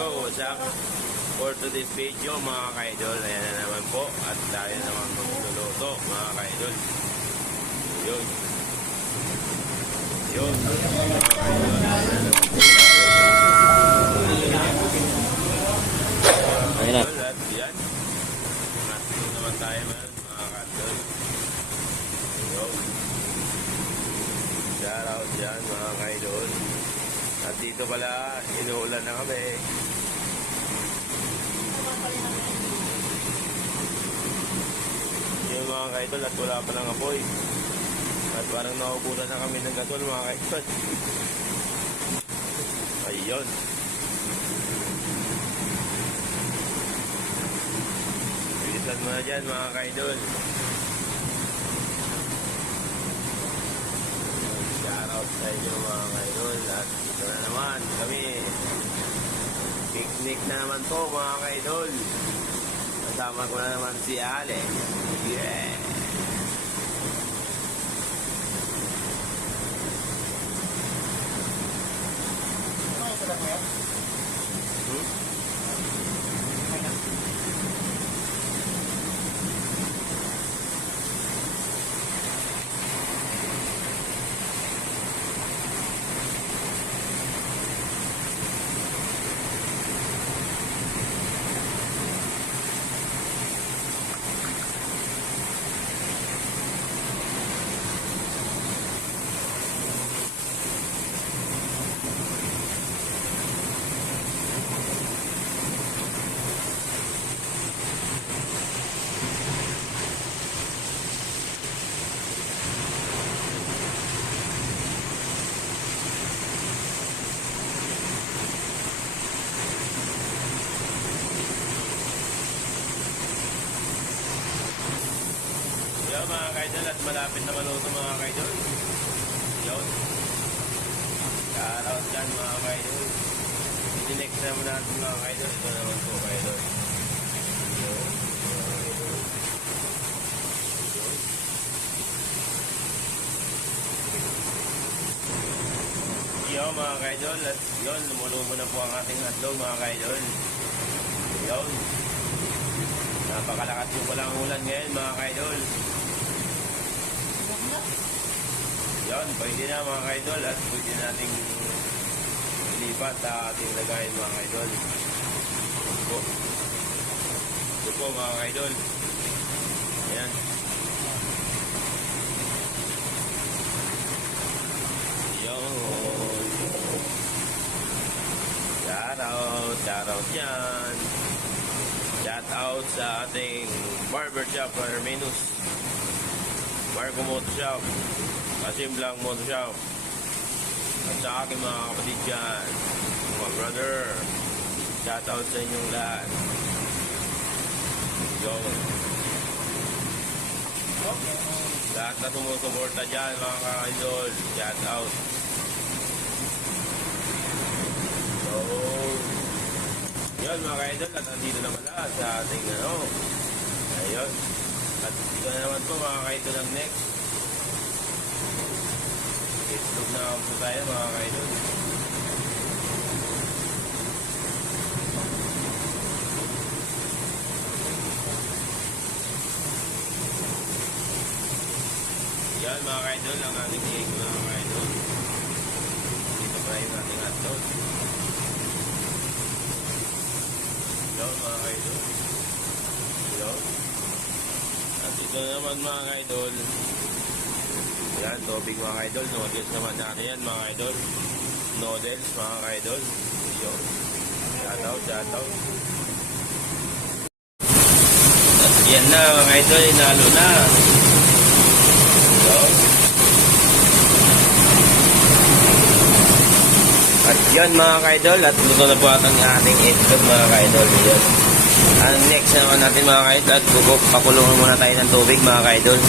Yo, what's up? For today's video mga ka-idol, ayan na naman po. At tayo naman magluluto mga ka-idol. Yun. Yun. Mga ka-idol. Ayun na. At yan. Natin naman tayo mga ka-idol. Yun. Shout out dyan mga ka-idol. At dito pala, inuulan na kami. Yung mga ka-idol at wala pa lang apoy. At parang naubulan na kami ng gatol mga ka-idol. Ayun. Bilisan mo na dyan mga ka-idol. Shoutout sa inyo mga ka-idol. At ito na naman kami. Picnic na naman po mga ka-idol. Kasama ko na naman si Ale. Yeah. Yo mga kaidol at malapit na maluto mga kaidol. Yun. Shoutout dyan mga kaidol. Iti-next naman natin mga kaidol. Ito naman po kaidol. Yun. Yo mga kaidol at yun, lumulubo na po ang ating hotdog mga kaidol. Yun. Napakalakas yung palang ulan ngayon mga kaidol. Yan, pwede na mga kaidol at pwede nating lipat sa ating lagayin mga kaidol. Ito po mga kaidol. Ayan. Yun. Shoutout yan. Shoutout sa ating barbershop Herminus Marco Moto Shop, Asimblang Moto Shop, at sa aking mga kapatid dyan, mga brother. Shoutout sa inyong lahat. Yo. Lahat na tumusuporta dyan mga ka-idol, shoutout. So yun mga ka-idol, at nandito na pala sa ating ayun. At ito na naman po mga ka-idol ang next. Itlog na po tayo mga ka-idol. Yan mga ka-idol, ang ating egg mga ka-idol. Dito pa yung ating hotdog. Yun mga ka-idol. Yun. At ito naman mga ka-idol. Yan, tubig mga ka-idol. Noodles naman natin yan mga ka-idol. Noodles mga ka-idol. Yun. Shoutout. At yan na mga ka-idol. Inalo na. Yun. At yan mga ka-idol. At luto na po atang ating itlog mga ka-idol. Yun. Ang next naman natin mga ka-idol, at pakulungan muna tayo ng tubig mga ka-idol.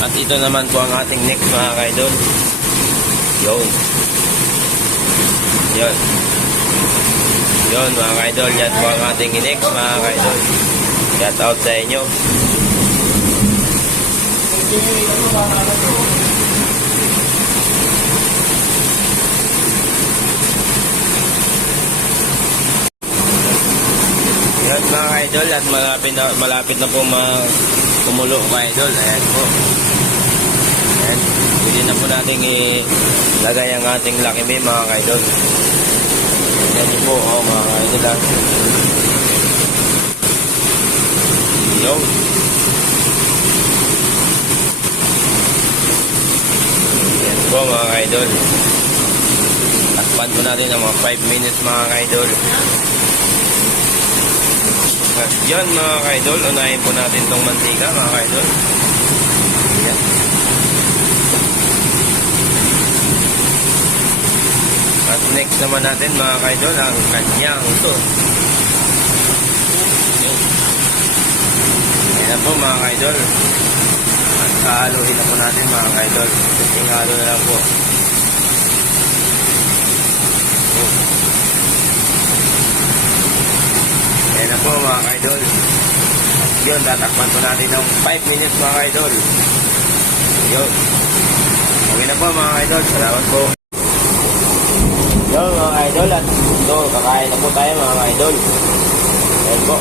At ito naman po ang ating next mga ka-idol. Yun. Yun mga ka-idol, yan po ang ating next mga ka-idol. Shout out sa inyo. mga idol at malapit na po kumulo mga idol. Ayan po. Ayan. Pwede na po natin ilagay ang ating Lucky Bay mga idol. Ayan niyo po mga idol. Yo. Ayan po mga idol. Takpan po natin ng mga 5 minutes mga idol. At yan mga idol, unahin po natin itong mantika mga idol. Yan. At next naman natin mga idol ang kanyang sauce. Yan po mga idol. At haluin na po natin mga idol. Kunting halo na lang po. Ayan na po mga idol. Yun, tatakpan po natin ng 5 minutes mga idol. Yun. Okay na po mga idol. Salamat po. Yun mga idol. At ito, kakain na po tayo mga idol. Ayan po.